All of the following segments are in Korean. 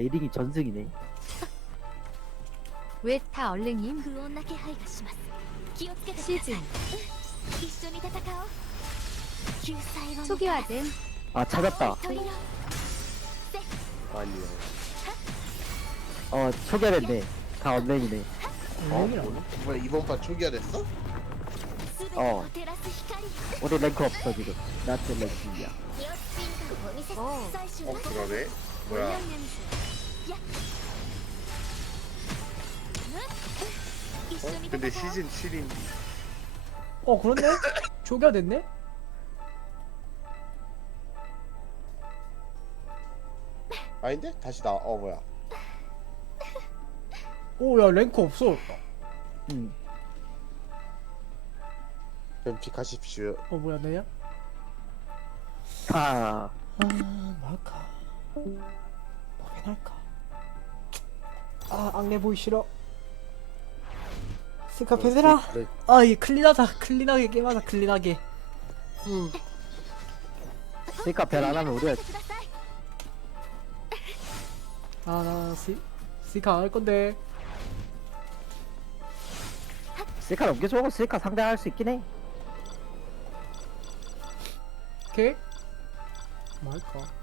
에링이 전승이네. 왜 다 얼랭임? 不穏な気配がします気をつけてくださ 시즌 い一緒に戦おう救済を 초기화된 아 찾았다. トリオ 아니요. 어 초기화됐네. 다 언랭이네. 어? 뭐야 이번 판 초기화 됐어? 全て 어 を照らす光 우리 랭크 없어 지금. 나한테 랭크야. 気を進化を見せおう最終 어 の 그러네. 뭐야? 얼랭 냄새 一緒に 어? 근데 시즌 7인데 어 그렇네? 조가 됐네? 아닌데? 다시 나. 어 뭐야? 오야 랭크 없어졌다 음. 변픽하십시오. 어 뭐야 내야? 아아 마카 뭐긴 할까? 아 악내 보이 싫어. 스카 네, 베베라? 네, 네. 아이 클린하자 클린하게 게임하자 클린하게. 음. 스카 베라 안 하면 우리 아나 스카 안할 건데. 스카 넘겨주고 스카 상대할 수 있긴 해. 오케이. 뭐 말까?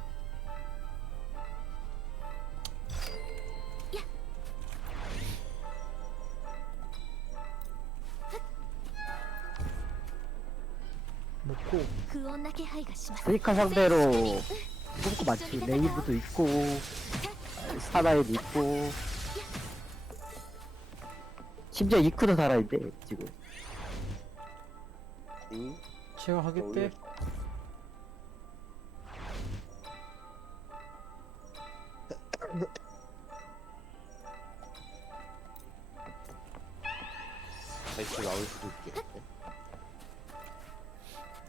있고 페이카 상대로 뽑고 마치 네이브도 있고 사나이도 있고. 심지어 이쿠도 살아있대 지금. 이? 제어하겠대? 나이스 나올 수도 있겠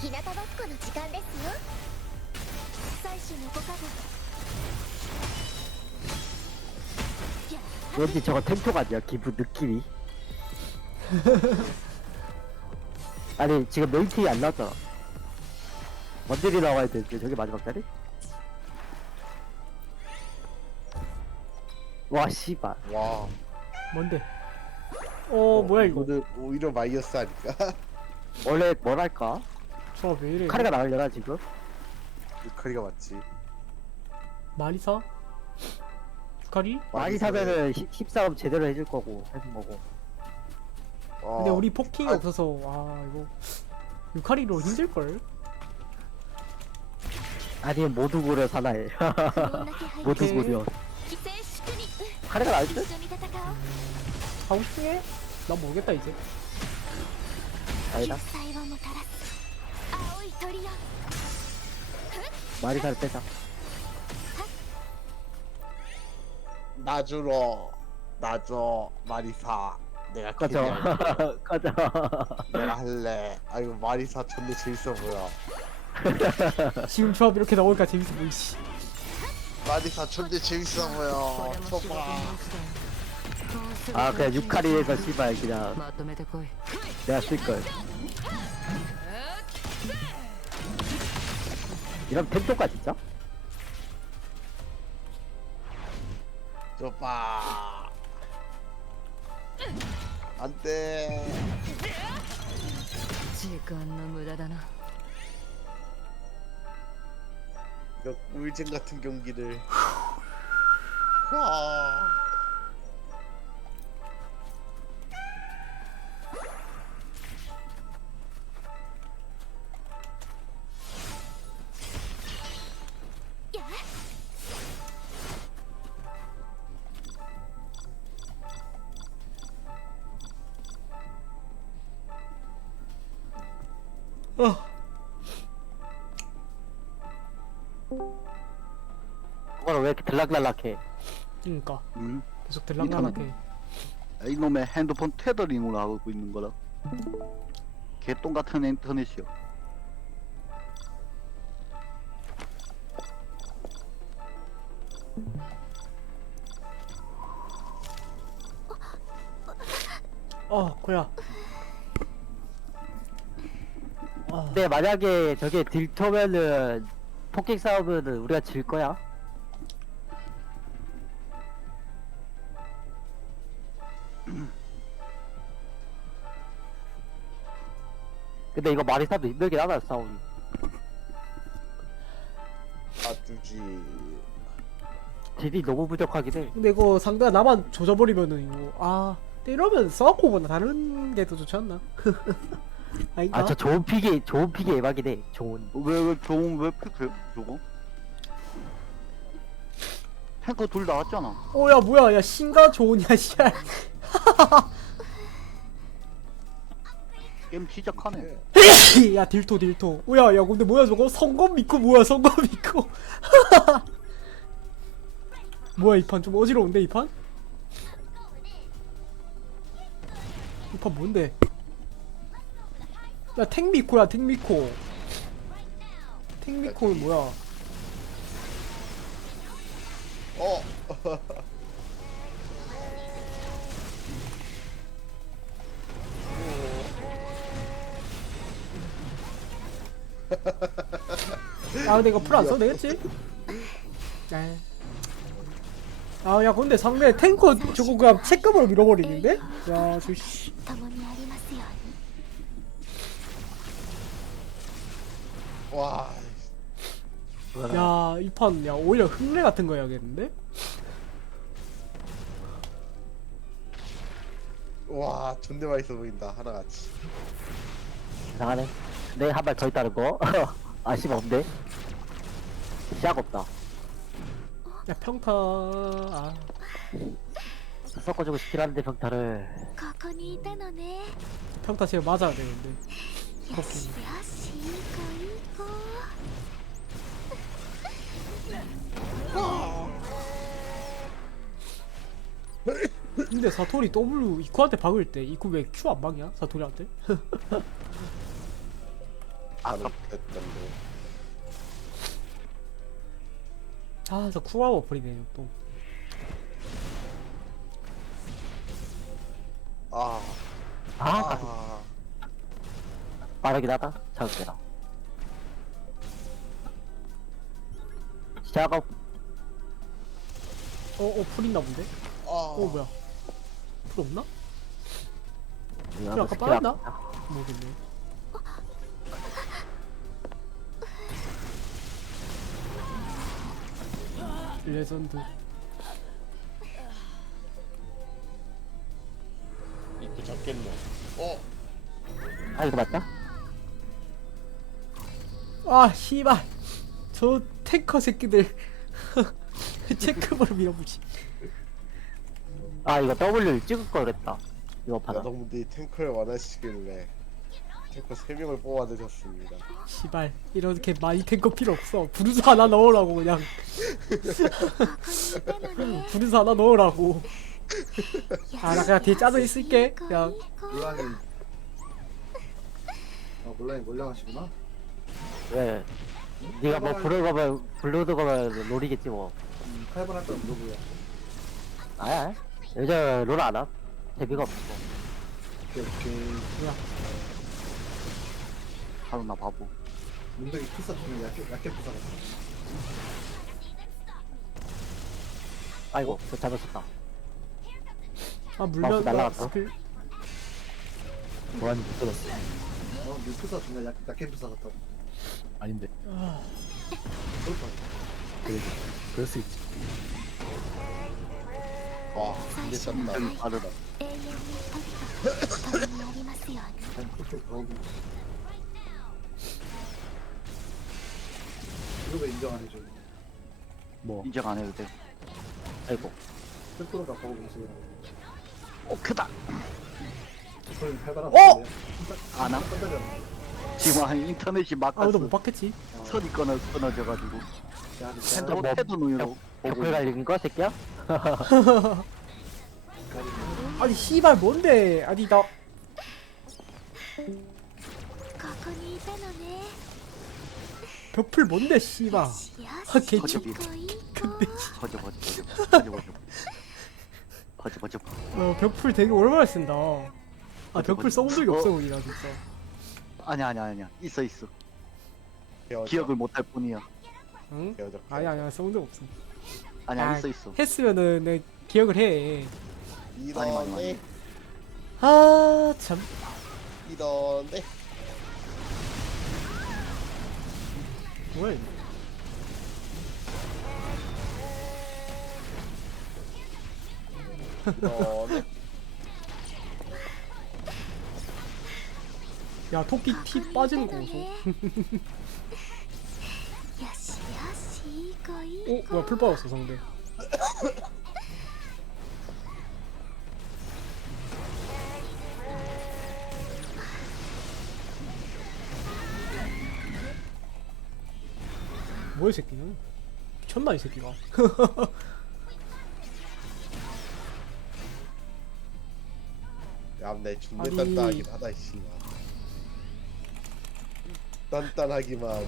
日向ぼっこの時間ですよ最初のご加護 왠지 저거 템토 같냐 기분 느낌이 아니 지금 메이팅이 안 나왔잖아 원딜이 나와야 되는데 저게 마지막 자리? 와 씨발 와. 뭔데 어 뭐야 이거 오늘 오히려 마이어스 하니까. 원래 뭐랄까 저 왜 이래 카레가 나오려나 지금? 유카리가 맞지. 마리사? 주카리? 많이 사면은 힙- 힙싸움 제대로 해줄 거고 해준 거고 어. 근데 우리 포킹이 아. 없어서 아 이거 유카리로 힘들걸? 아니면 모두 고려 사나해 不穏な気配 모두 오케이. 고려 寄生宿に 카레가 나올 一 듯? 緒に戦おう 하고 싶네? 난 모르겠다 이제 아니다 救済をもたらす青い鳥よ 마리사를 빼자 나주로 나줘 마리사. 내가 꺼져 캐리할게. 꺼져 내가 할래. 아이고 마리사 존나 재밌어 보여. 지금 조합 이렇게 나오니까 재밌어 보이지 마리사 존나 재밌어 보여. 쳐봐. 아 그냥 유카리에서 씨발 그냥 まとめてこい 내가 쓸걸 이런 템토가 진짜? 줘봐. 안돼. 時間の無駄だな 이런 꿀잼 같은 경기를. 아. 이렇게 들락날락해 그니까 음. 계속 들락날락해 이놈의 핸드폰 테더링으로 하고 있는 거라. 개똥 같은 인터넷이요. 어 아, 근데 만약에 저게 딜터면은 폭격 싸우면은 우리가 질 거야 근데 이거 마리사도 힘들긴 하다 싸움이 아두지. 딜이 너무 부족하긴 해. 근데 이거 상대가 나만 조져버리면은 이거 아 근데 이러면 서코보다 다른 게 더 좋지 않나? 아닌가? 아 저 좋은 픽이 좋은 픽이 에바긴 해. 좋은. 왜, 왜, 좋은, 왜 픽해, 저거? 탱커 둘 나왔잖아. 어야 뭐야 야 신가 좋으냐 씨발 게임 시작하네. 야 딜토 딜토 오야 야 근데 뭐야 저거 성검 미코 뭐야 성검 미코 뭐야 이 판 좀 어지러운데 이 판? 이 판 뭔데? 야 탱미코야 탱미코 탱미코는 뭐야 어 아 근데 이거 풀 안 써도 되겠지? 네. 아야 근데 상대 탱커 저거 그냥 체급으로 밀어버리는데? 야 저씨 共にありますように 와 야, 이 판, 야, 오히려 흑례 같은 거 해야겠는데? 와 존내 맛있어 보인다 하나같이 이상하네 내 한 발 더 있다는 거 아쉬움 없네 시작 없다 야, 평타, 아, 섞어주고 싶긴 한데 평타를 ここにいたのね 평타 제가 맞아야 되는데. よしよし 근데 사토리 W 이쿠한테 박을 때, 이쿠 왜 Q 안 박이야? 사토리한테? 아깝했던데 아, 저 쿠아워 버리네, 또. 아 아 아, 빠르긴 하다 자극되라 시작 없 어, 어, 풀 있나 본데? 아. 어, 뭐야. 풀 없나? 이거 아까 스킬 빠졌나? 아깝다. 모르겠네. 레전드. 이거 잡겠네 어아 이거 맞다? 아, 씨발. 저 탱커 새끼들. 체크으로 밀어보지. 아 이거 W를 찍을 걸 그랬다. 이거 받아 여성분들이 탱크를 원하시길래 탱커 3명을 뽑아드렸습니다. 씨발 이렇게 많이 탱커 필요 없어. 부르스 하나 넣으라고 그냥. 부르스 하나 넣으라고. 아 나 그냥 뒤에 짜져 있을게 그냥. 몰랑이. 아 몰랑이 몰랑하시구나? 왜? 네가 뭐 블루드 가면 블루드 가면 노리겠지 뭐. 칼번할 거야 물어보야 아야. 요즘 롤 안함? 재미가 없어. 오케이 오케이. 바로 나 바보. 문덕이 피사 주면 약게 약게 피사 같아 아이고 저 잘못했다. 아 마우스 물면 나 날라갔어? 스킬. 뭐하니 못 들었어. 어 밀피사 주면 약 약게 피사 같다 아닌데. 아, 그렇다 그럴 수 있지 와, 이게 짠다. 바르 이거 인정 안 해줘? 뭐? 인정 안 해도 돼. 아이고. 10% 가까워 보세요. 어, 크다! 저희 어! 안 함? 지금 한 인터넷이 아, 막 아무도 못 봤겠지. 선이 끊어, 끊어져가지고. 핸드폰 뭐, 테더링으로 보고 벽을 갈린 거 새끼야? 아니 씨발 뭔데 아니 나 ここにいたのね 벽풀 뭔데 씨발 よしよ아 し 개치 いい子いい子 버져 버져 버져 버져 버져 버져 버져 어 벽풀 되게 오랜만에 쓴다 아 벽풀 써본 적이 없어 우리가 진짜 아니야 아니야 아니야 있어 있어 헤어져. 기억을 못할 뿐이야 응? 아니 아니야 써본 적 없어 아니야 아, 있어 있어 했으면은 내 기억을 해 많이, 많이, 많이. 이런데 아, 참. 이런데 뭐야, 이거. 이런데 야, 토끼 티 빠지는 거 보소. よし 이거 오 이거 뭐야 풀 빠졌어 상대. 뭐야 이 새끼는? 미쳤나 이 새끼가? 야내 존내 아니. 단단하긴 하다 이씨. 단단하기만.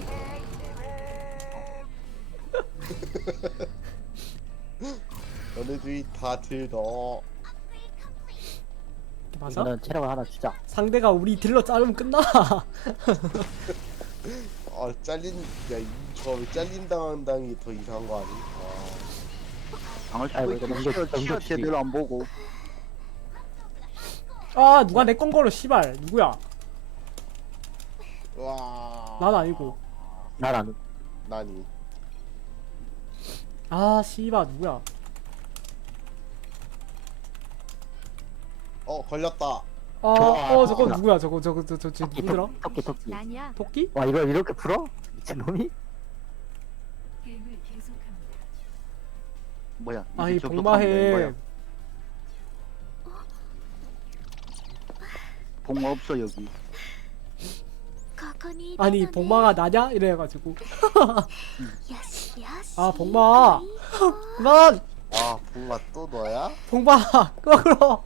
너네들이 다 들어 맞아? 이거는 체력을 하나 주자. 상대가 우리 딜러 자르면 끝나. 아 잘린 야이 조합이 잘린 당한다는 게 더 이상한 거 아니? 당할 수도 아이고, 이거 넘겨-. 제대로 안 보고 아, 누가 내 건 걸어, 씨발. 누구야? 아, 와. 난 아니고. 난 안. 나니. 아 씨바 누구야? 어 걸렸다. 아, 아어 저거 누구야? 저거 저거 저저 저, 저, 누구더라 토끼 토끼 난이야. 토끼? 와 이걸 이렇게 풀어? 미친놈이? 뭐야? 아이 봉마해. 거야? 없어 여기. 아니 복마가 나냐? 이래가지고. 아 복마. 그만! 아 복마 또 너야? 복마 그만 그럼.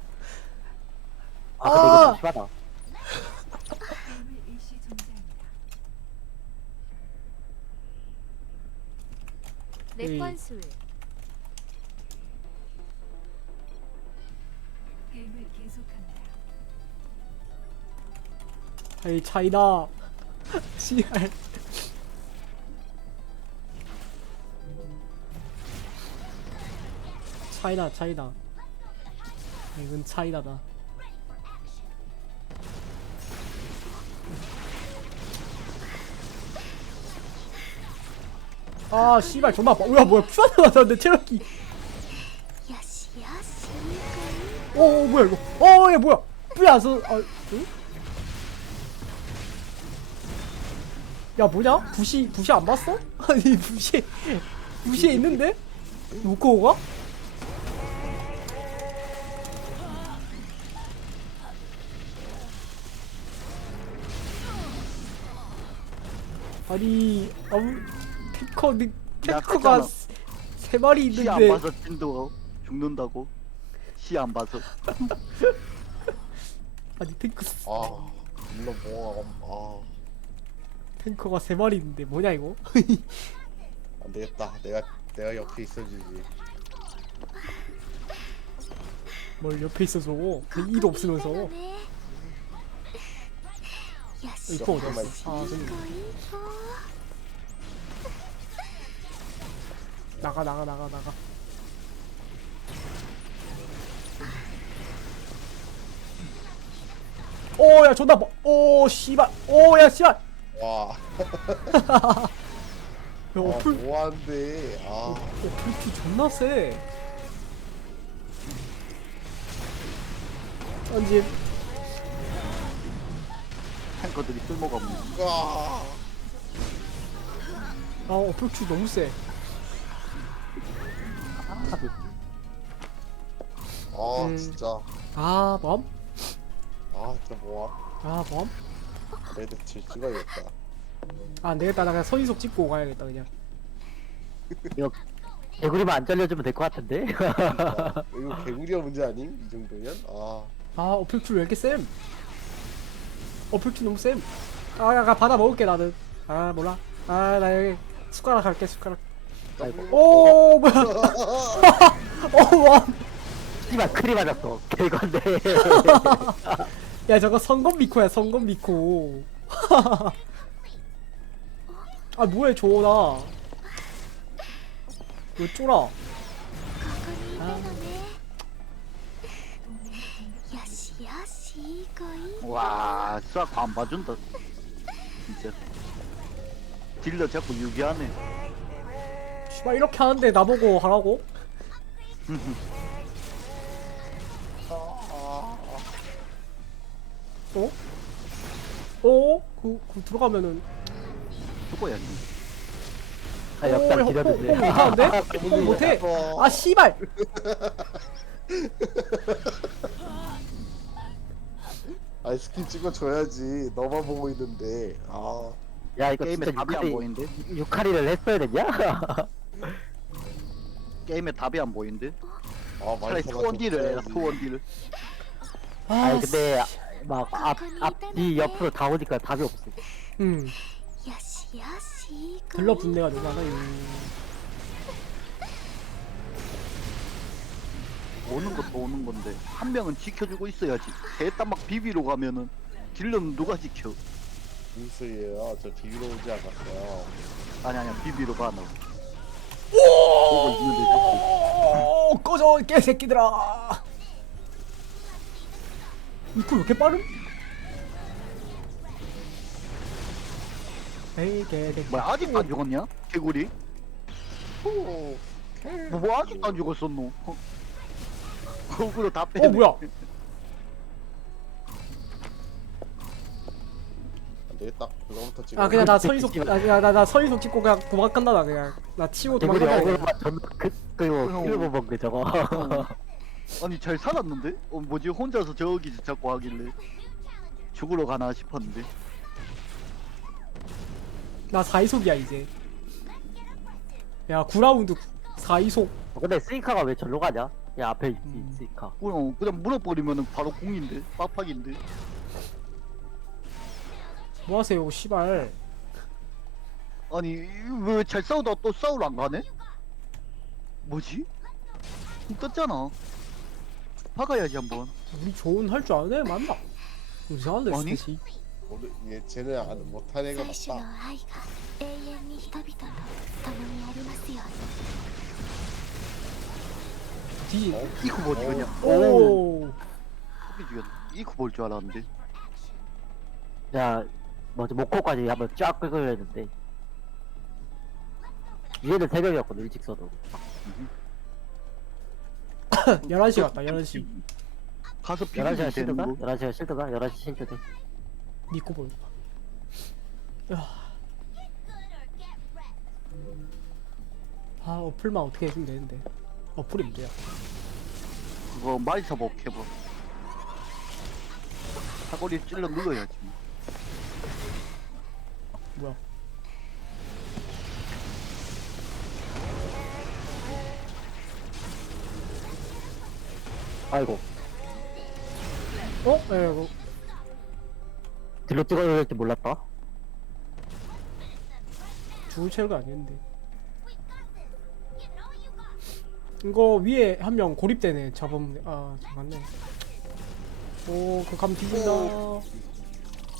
아 근데 이거 아. 좀 심하다. 에이 네. 차이다. 씨알 차이다 차이다. 이건 차이다다. 아 씨발 존나 아파. 뭐야 뭐야 푸사드 맞았는데 체력이. 오 어, 어, 뭐야 이거. 어얘 뭐야. 뿌야 저 아, 응? 야 뭐냐? 부시 부시 안 봤어? 아니 부시 부시에 있는데? 우코가? 아니 아무 탱커 느- 야, 탱커가. 세- 세 마리 안 있는데 봐서 찐도 죽는다고 시야 안 봐서 아니 탱커 아 물론 뭐가 탱커가 세 마리 있는데 뭐냐 이거? 안 되겠다. 내가 내가 옆에 있어주지. 뭘 옆에 있어서? 그 없으면서? 이거 어디 아 나가 나가 나가 나가. 오야 존나 오 씨발. 오야 씨발. 야 와. 아, 어플 뭐한데? 아. 어플 존나 세 아니 탱커들이 쓸모가 없네 와. 아 어플 큐 너무 세 아 음. 진짜. 아, 멈? 아 진짜 뭐야? 아, 멈? 레드 칠 찍어야겠다. 아, 안 되겠다. 나 그냥 선인석 찍고 가야겠다, 그냥. 이거 개구리만 안 잘려주면 될 것 같은데? 아, 이거 개구리가 문제 아님? 이 정도면? 아 아 어플 왜 이렇게 쌤? 어플 너무 쌤. 아 약간 받아 먹을게 나는. 아 몰라. 아 나 여기 숟가락 할게 숟가락. 아이고. 오 뭐야? 오 와. 씨발 크리 맞았어. 개건데. 야 저거 성검 미코야 성검 미코. 아 뭐해 조나. 왜 쫄아? ここにいたのねよしよしいい子いい子 와, 싹 안 봐준다. 진짜. 딜러 자꾸 유기하네. 씨발 이렇게 하는데 나보고 하라고? 어? 어? 그, 그 들어가면은 죽어야지. 아, 오, 지렸는데. 형, 형 못하는데? 형 못해? 아 씨발! 아 스킨 찍어줘야지 너만 보고 있는데 아 야, 이거 게임에 진짜 답이 안 유카리, 보이는데? 유카리를 했어야 됐냐? 게임에 답이 안 보이는데? 아, 차라리 많이 투원 딜을 해라, 투원 딜을. 아니, 근데, 막 앞 앞뒤 옆으로 다 오니까 답이 없어. 음. 응. 들러붙네가 너무 많아요. 오는 것도 오는 건데 한 명은 지켜주고 있어야지. 대단 막 비비로 가면은 딜러는 누가 지켜? 무스예요. 저 뒤로 오지 않았어요. 아니 아니 비비로 가 너. 보고 있는데 자꾸. 오 꺼져 개새끼들아. 이거 왜 이렇게 빠름? 에이 개새끼 뭐야 아직도 안 죽었냐? 개구리? 뭐, 뭐 아직도 안 죽었어 너? 어? 거꾸로 다 빼. 어 뭐야 안 되겠다 그거부터 찍어 아 그냥 나 나나 나 서인석 찍고 그냥 도망간다 나 그냥 나 치고 개구리 도망간다 그냥. 어그로만 전, 그, 그리고 형. 필보 번그 저거. 아니 잘 살았는데? 어 뭐지 혼자서 저기 자꾸 하길래 죽으러 가나 싶었는데 나 4이속이야 이제 야 9라운드 4이속 어, 근데 스이카가 왜 절로 가냐? 야, 앞에 있지, 음. 스이카. 그냥 그냥 물어버리면은 바로 공인데 빡빡인데 뭐하세요 씨발 아니 왜 잘 싸우다 또 싸우러 안 가네? 뭐지? 떴잖아 박아야지 한번 우리 좋은 할 줄 아네 맞나 이상한데 아니? 스탯이 모르, 얘 쟤는 안, 못한 애가 最初の 맞다 愛が永遠に人々と共にありますように 뒤 이코 뭐지 그냥 오 소리 죽였네 이코 볼 줄 알았는데 자, 뭐지, 목코까지 한번 쫙 긁으려 했는데. 위에는 새벽이었거든, 일찍 써도. 11시 갔다 11시 가서 11시간 비비면 실드가? 되는 거 11시간 실드 가? 11시 실드대. 니꺼 보여 야. 아 어플만 어떻게 해주면 되는데 어플이 문제야 그거 마이사 복 해봐 사거리 찔러 눌러야지 뭐야 아이고. 어? 에 이거 딜로 찍어야 될줄 몰랐다. 죽을 체력이 아니었는데 이거 위에 한 명 고립되네 잡음 아 잠깐네 오그 감 뒤진다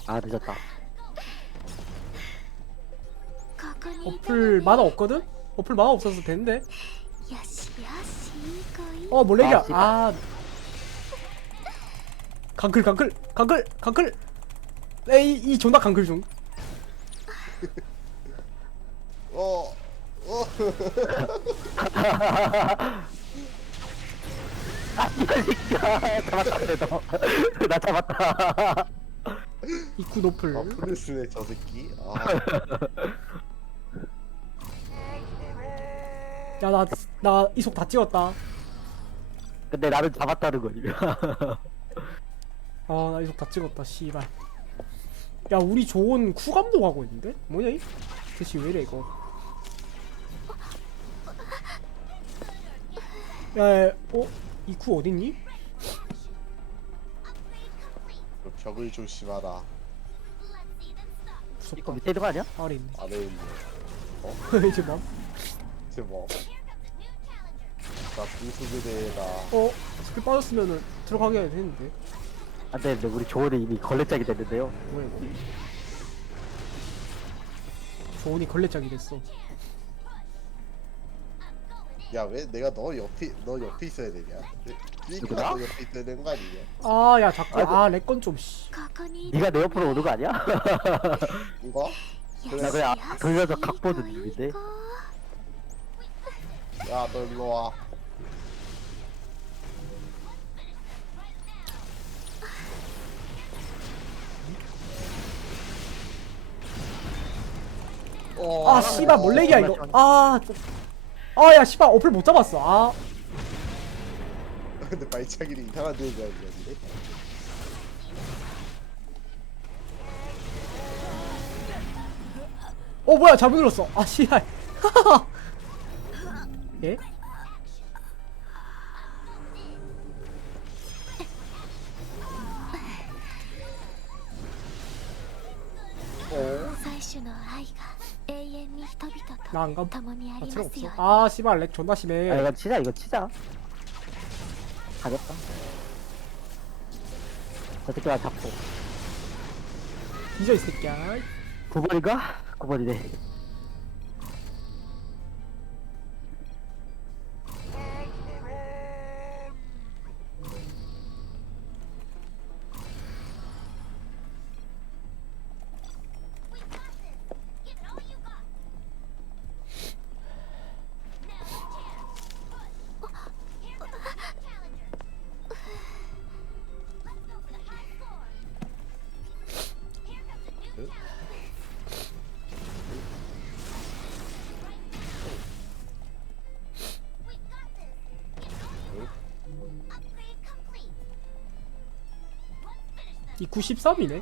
아, 늦었다. ここにいたの 어플 ね 만화 없거든? 어플 만화 없어서 되는데 よしよしいい子いい 어 몰래기야 아, 씨발. 아 강클 강클 강클 강클 에이 이 존나 강클 중 어, 어, 아, 이 새끼야. 잡았다, 그래도. 나 잡았다. 입구 노플 아 프레스네 저 새끼 아 야나 나 이속 다 찍었다 근데 나는 잡았다는 거지. 아나 이속 다 찍었다 씨발 야 우리 좋은 쿠감도 가고 있는데? 뭐냐 이? 대체 왜 이래 이거 야, 어? 이 쿠 어딨니? 그 벽을 조심하라. 이거 밑에 있는 거 아니야? 아래 있네. 안에 있는. 이제 막, 제 뭐. 나 분수교대에다. 어? 스킬 빠졌으면은 들어가게 해야 되는데. 안 되는데 우리 조언이 이미 걸레짝이 됐는데요. 뭐야 이거? 조은이 걸레짝이 됐어. 야 왜 내가 너 옆에 너 옆에 있어야 되냐? 그러니까 누구나? 너 옆에 있어야 되는 거 아니냐? 아, 야, 자꾸, 아이고. 아, 내건 좀, 씨. ここに 네가 내 옆으로 오는 거 아니야? 이거? 나 그냥 앞- 돌려서 각 보는 중인데. 야 너 일로 와. 어, 아, 씨발, 몰래기야, 이거. 아, 좀. 아, 야, 씨발, 어플 못 잡았어. 아. 근데 발차기를 이상한 데로 가야 되는데. 어, 뭐야, 잘못 눌렀어. 아, 씨발. 예? 어? 最初の愛が永遠に人々 나 안 감. 나 체력 없어. 아, 아 씨발 렉 존나 심해. 야, 이거 치자 이거 치자 가겠다 저 새끼가 잡고 잊어 이 새끼야. 구벌이가? 구벌이네 이 93이네.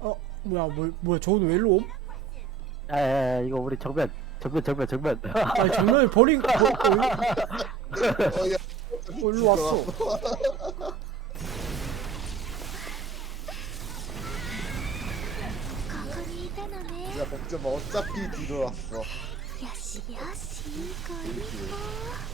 어, 뭐야, 뭐, 뭐야, 저건 왜 일로 옴? 아 이거 우리 정면 정면 정면 정면. 아니, 정면에 버린 거, 뭐, 뭐, 어, 야, 뭐 일로 왔어.ここにいたのね 야 걱정 마 어차피 뒤로 왔어. よしよしいい子い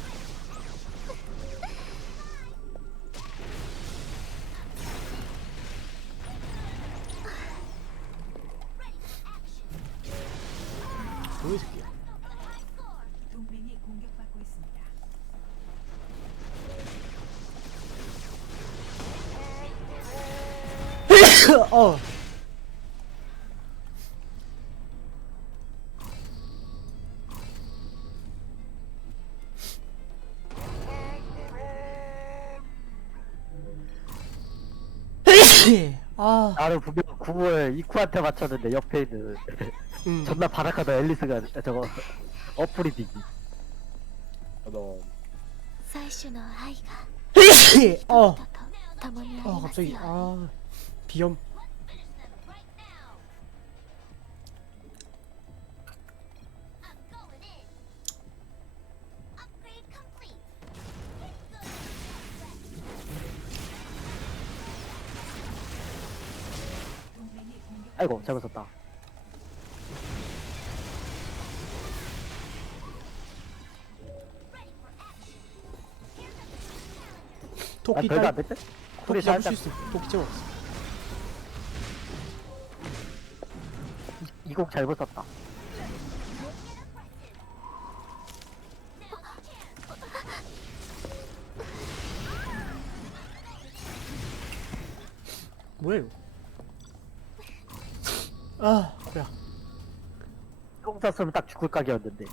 아, 나는 분명 궁을 이쿠한테 맞췄는데 옆에 있는 음. 존나 바락하던 앨리스가 저거 어플이 디기. 너 最初の愛が 어, 人と共にあ 아 りますよう 갑자기 に 아 비염. 아이고 잘못 썼다. 아 토끼 별거 안 딸. 됐대? 토끼 잡을 수 있어. 토끼 잡았어. 이곡 잘못 썼다. 뭐야 이거? 아, 뭐야? 이곡 썼으면 딱 죽을 각이었는데.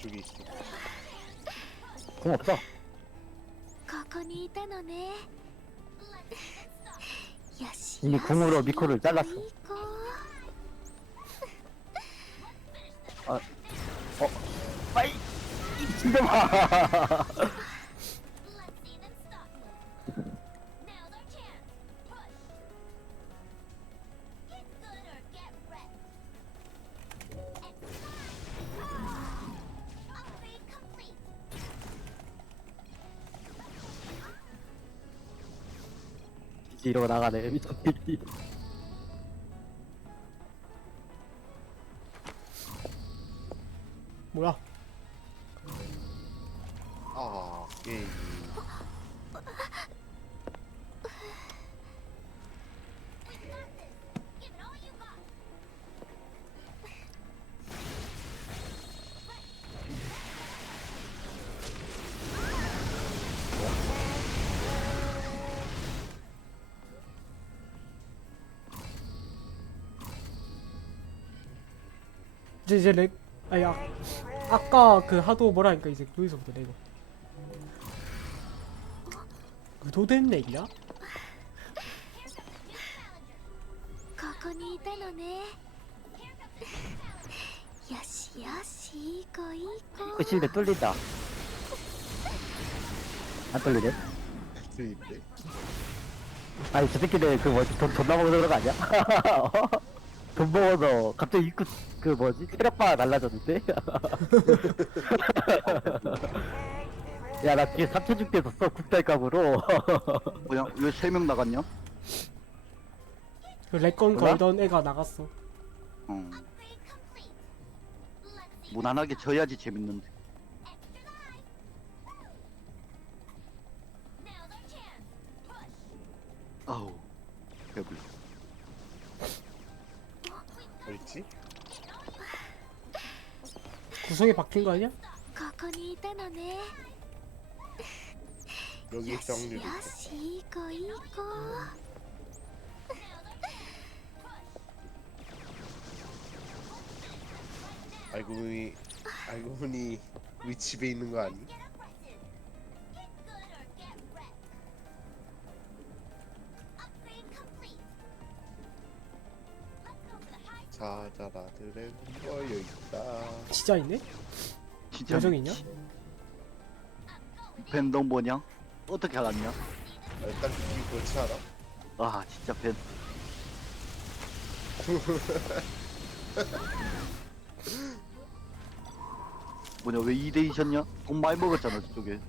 저기 있어 공 없어 ここにいたのねよし 이미 궁으로 미코를 잘랐어 いい子 빠이 이 미친놈아 이러고 나가네 미쳤지 뭐야? 이제 이제 렉 아니 아, 아까 그 하도 뭐라니까 이제 거기서부터 렉 의도된 렉이야? ここにいたのねよしよしいい子いい子 그 실드 뚫린다 안 뚫리네? 트인데 아니 저 새끼들 그 뭐지 돈 존나 먹어서 그런 거 아니야? 어? 돈 먹어서 갑자기 입구 그 뭐지 체력바가 날라졌는데? 야 나 뒤에 3천 줄 때었어 국달값으로 뭐야 왜 세 명 나갔냐? 그 뭐야? 걸던 애가 나갔어 어 무난하게 져야지 재밌는데 아우 배불러 어딨지? 구성에 박힌 거 아니야? ここにいたのね 여기 よし 정리를 よしいい子いい子 알고 보니 알고 보니 우리 집에 있는 거 아니? 자자라 드래곤 모여 있다. 진짜 있네? 진짜 여정이 있냐? 밴동 뭐냐? 어떻게 알았냐? 아, 딱 느낌 그렇지 않아? 아 진짜 밴 뭐냐 왜 2대2셨냐? 돈 많이 먹었잖아 저쪽에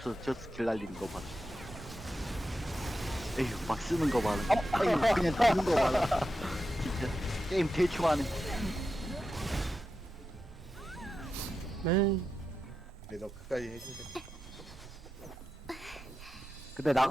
없어서 저 스킬 날리는 거 봐라. 에휴 막 쓰는 거 봐라. 에휴 그냥 쓰는 거 봐라. 진짜 게임 대충 하네. 에이 근데 너 끝까지 돼. 근데 나